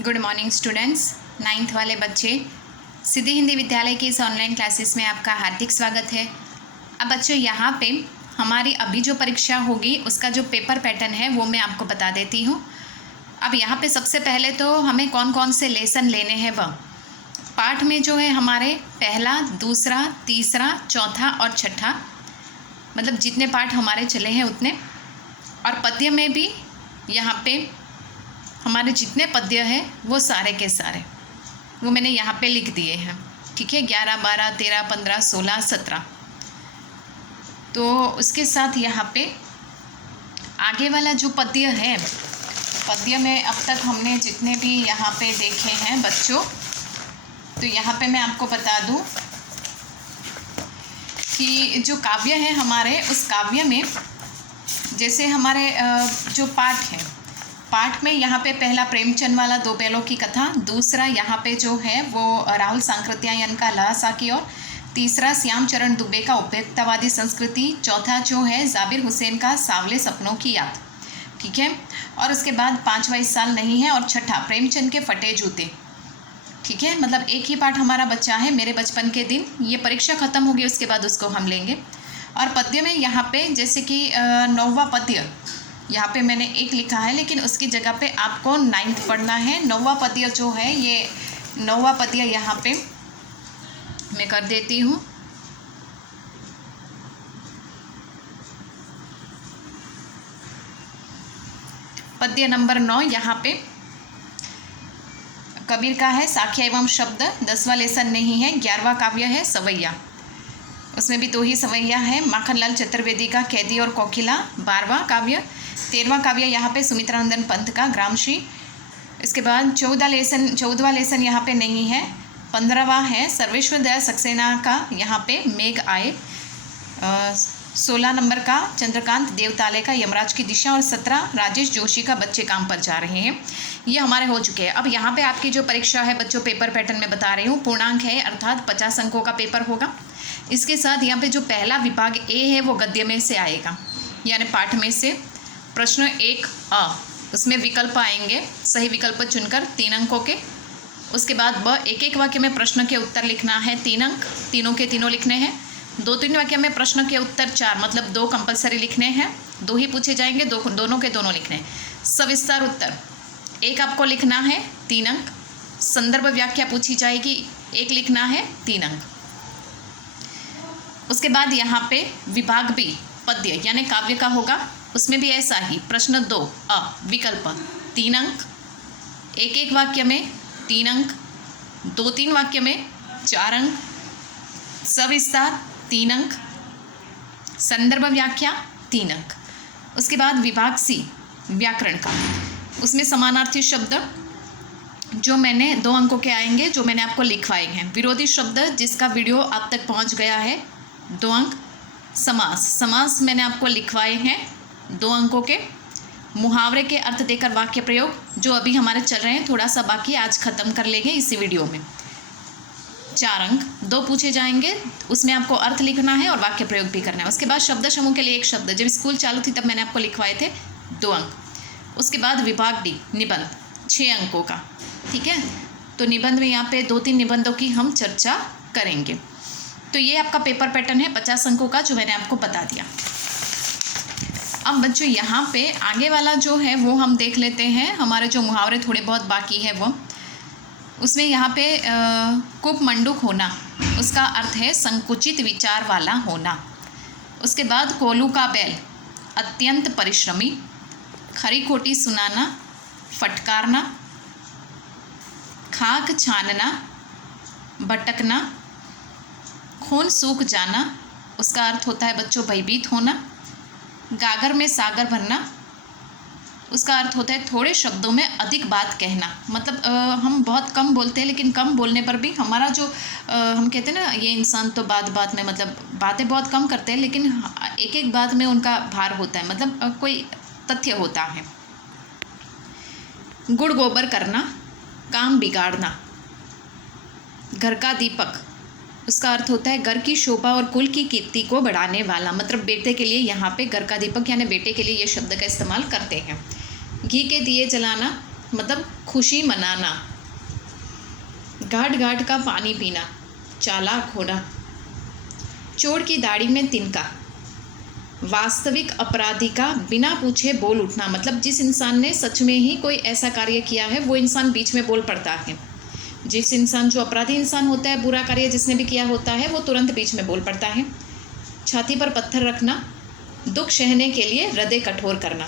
Good morning students. 9th वाले बच्चे, सिद्धि हिंदी विद्यालय की इस ऑनलाइन क्लासेस में आपका हार्दिक स्वागत है। अब बच्चों, यहाँ पे हमारी अभी जो परीक्षा होगी उसका जो पेपर पैटर्न है वो मैं आपको बता देती हूँ। अब यहाँ पे सबसे पहले तो हमें कौन कौन से लेसन लेने हैं वह पाठ में जो है हमारे पहला, दूसरा, तीसरा, चौथा और छठा, मतलब जितने पाठ हमारे चले हैं उतने। और पद्य में भी यहाँ पे हमारे जितने पद्य हैं वो सारे के सारे वो मैंने यहाँ पे लिख दिए हैं। ठीक है, 11, 12, 13, 15, 16, 17। तो उसके साथ यहाँ पे आगे वाला जो पद्य है, पद्य में अब तक हमने जितने भी यहाँ पे देखे हैं बच्चों, तो यहाँ पे मैं आपको बता दूँ कि जो काव्य है हमारे, उस काव्य में जैसे हमारे जो पाठ है, पाठ में यहाँ पे पहला प्रेमचंद वाला दो बैलों की कथा, दूसरा यहाँ पे जो है वो राहुल सांकृत्यायन का लहसा की ओर, तीसरा श्याम चरण दुबे का उपयुक्तवादी संस्कृति, चौथा जो है जाबिर हुसैन का सावले सपनों की याद। ठीक है, और उसके बाद 5वां इस साल नहीं है, और छठा प्रेमचंद के फटे जूते। ठीक है, मतलब एक ही पाठ हमारा बच्चा है, मेरे बचपन के दिन। ये परीक्षा ख़त्म होगी उसके बाद उसको हम लेंगे। और पद्य में यहाँ पे जैसे कि 9वां पद्य यहाँ पे मैंने 1 लिखा है, लेकिन उसकी जगह पे आपको 9th पढ़ना है। 9वां पद्य जो है, ये 9वां पद्य यहाँ पे मैं कर देती हूँ। पद्य नंबर 9 यहाँ पे कबीर का है, साख्या एवं शब्द। 10वां लेसन नहीं है। 11वां काव्य है सवैया, उसमें भी 2 ही सवैया है, माखनलाल चतुर्वेदी का कैदी और कोकिला। 12वां काव्य, 13वां काव्य यहाँ पे सुमित्रानंदन पंत का ग्रामश्री। इसके बाद 14वां लेसन यहाँ पे नहीं है। 15वां है सर्वेश्वर दयाल सक्सेना का यहाँ पे मेघ आए। 16 नंबर का चंद्रकांत देवताले का यमराज की दिशा, और 17 राजेश जोशी का बच्चे काम पर जा रहे हैं। ये हमारे हो चुके हैं। अब यहाँ पे आपकी जो परीक्षा है बच्चों, पेपर पैटर्न में बता रही हूँ, पूर्णांक है, अर्थात 50 अंकों का पेपर होगा। इसके साथ यहाँ पे जो पहला विभाग ए है वो गद्य में से आएगा, यानी पाठ में से। प्रश्न 1 अ, उसमें विकल्प आएंगे, सही विकल्प चुनकर 3 अंकों के। उसके बाद ब, एक वाक्य में प्रश्न के उत्तर लिखना है, 3 अंक, तीनों के तीनों लिखने हैं। 2-3 वाक्य में प्रश्न के उत्तर 4, मतलब 2 कंपलसरी लिखने हैं, 2 ही पूछे जाएंगे, दोनों के दोनों लिखने हैं। सविस्तार उत्तर 1 आपको लिखना है, 3 अंक। संदर्भ व्याख्या पूछी जाएगी, 1 लिखना है, 3 अंक। उसके बाद यहाँ पे विभाग बी पद्य यानी काव्य का होगा, उसमें भी ऐसा ही। प्रश्न 2 अ, विकल्प 3 अंक, एक वाक्य में 3 अंक, 2-3 वाक्य में 4 अंक, सविस्तार 3 अंक, संदर्भ व्याख्या 3 अंक। उसके बाद विभाग सी व्याकरण का, उसमें समानार्थी शब्द जो मैंने 2 अंकों के आएंगे, जो मैंने आपको लिखवाए हैं। विरोधी शब्द जिसका वीडियो आप तक पहुंच गया है, 2 अंक। समास मैंने आपको लिखवाए हैं 2 अंकों के। मुहावरे के अर्थ देकर वाक्य प्रयोग जो अभी हमारे चल रहे हैं, थोड़ा सा बाकी, आज ख़त्म कर लेंगे इसी वीडियो में। 4 अंक, 2 पूछे जाएंगे, उसमें आपको अर्थ लिखना है और वाक्य प्रयोग भी करना है। उसके बाद शब्द समूह के लिए 1 शब्द, जब स्कूल चालू थी तब मैंने आपको लिखवाए थे, 2 अंक। उसके बाद विभाग डी निबंध 6 अंकों का। ठीक है, तो निबंध में यहाँ पे 2-3 निबंधों की हम चर्चा करेंगे। तो ये आपका पेपर पैटर्न है 50 अंकों का, जो मैंने आपको बता दिया। अब बच्चों यहाँ पे आगे वाला जो है वो हम देख लेते हैं। हमारे जो मुहावरे थोड़े बहुत बाकी है वो, उसमें यहाँ पे कुप मंडूक होना, उसका अर्थ है संकुचित विचार वाला होना। उसके बाद कोलू का बैल अत्यंत परिश्रमी, खरी खोटी सुनाना, फटकारना, खाक छानना, भटकना, खून सूख जाना, उसका अर्थ होता है बच्चों भयभीत होना। गागर में सागर भरना, उसका अर्थ होता है थोड़े शब्दों में अधिक बात कहना। मतलब हम बहुत कम बोलते हैं, लेकिन कम बोलने पर भी हमारा जो हम कहते हैं ना, ये इंसान तो बात में, मतलब बातें बहुत कम करते हैं, लेकिन एक बात में उनका भार होता है, मतलब कोई तथ्य होता है। गुड़ गोबर करना, काम बिगाड़ना। घर का दीपक, उसका अर्थ होता है घर की शोभा और कुल की कीर्ति को बढ़ाने वाला, मतलब बेटे के लिए यहाँ पे घर का दीपक यानी बेटे के लिए ये शब्द का इस्तेमाल करते हैं। घी के दिए जलाना, मतलब खुशी मनाना। घाट घाट का पानी पीना, चालाक होना। चोर की दाढ़ी में तिनका, वास्तविक अपराधी का बिना पूछे बोल उठना। मतलब जिस इंसान ने सच में ही कोई ऐसा कार्य किया है वो इंसान बीच में बोल पड़ता है। जिस इंसान जो अपराधी इंसान होता है, बुरा कार्य जिसने भी किया होता है, वो तुरंत बीच में बोल पड़ता है। छाती पर पत्थर रखना, दुख सहने के लिए हृदय कठोर करना।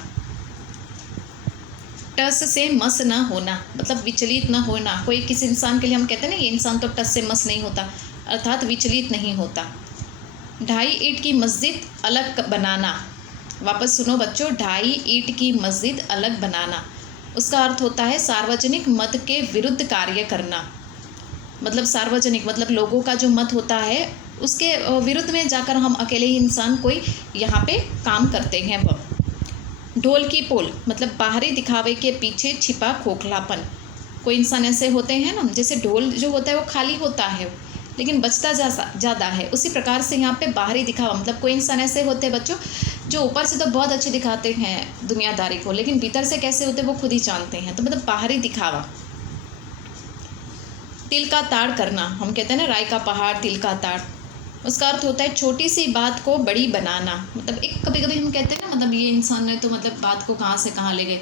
टस से मस न होना, मतलब विचलित न होना। कोई किसी इंसान के लिए हम कहते हैं ना ये इंसान तो टस से मस नहीं होता, अर्थात विचलित नहीं होता। 2.5 ईंट की मस्जिद अलग बनाना। वापस सुनो बच्चों, 2.5 ईंट की मस्जिद अलग बनाना, उसका अर्थ होता है सार्वजनिक मत के विरुद्ध कार्य करना। मतलब सार्वजनिक मतलब लोगों का जो मत होता है उसके विरुद्ध में जाकर हम अकेले ही इंसान कोई यहाँ पे काम करते हैं। वह ढोल की पोल, मतलब बाहरी दिखावे के पीछे छिपा खोखलापन। कोई इंसान ऐसे होते हैं ना, जैसे ढोल जो होता है वो खाली होता है लेकिन बचता ज़्यादा है, उसी प्रकार से यहाँ पे बाहरी दिखावा। मतलब कोई इंसान ऐसे होते हैं बच्चों जो ऊपर से तो बहुत अच्छे दिखाते हैं दुनियादारी को, लेकिन भीतर से कैसे होते हैं वो खुद ही जानते हैं। तो मतलब बाहरी दिखावा। तिल का ताड़ करना, हम कहते हैं ना राई का पहाड़ तिल का ताड़, उसका अर्थ होता है छोटी सी बात को बड़ी बनाना। मतलब एक कभी कभी हम कहते हैं ना, मतलब ये इंसान ने तो मतलब बात को कहाँ से कहाँ ले गए।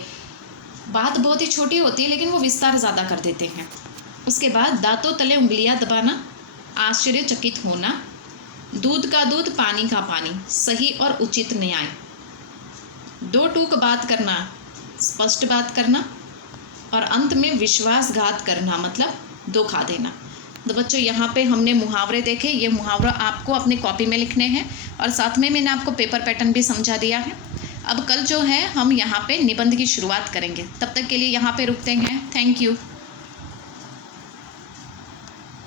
बात बहुत ही छोटी होती है लेकिन वो विस्तार ज़्यादा कर देते हैं। उसके बाद दांतों तले उंगलियां दबाना, आश्चर्यचकित होना। दूध का दूध पानी का पानी, सही और उचित न्याय। 2 टूक बात करना, स्पष्ट बात करना। और अंत में विश्वासघात करना, मतलब धोखा देना। तो बच्चों यहाँ पे हमने मुहावरे देखे। ये मुहावरा आपको अपनी कॉपी में लिखने हैं और साथ में मैंने आपको पेपर पैटर्न भी समझा दिया है। अब कल जो है हम यहाँ पे निबंध की शुरुआत करेंगे। तब तक के लिए यहाँ पे रुकते हैं। Thank you.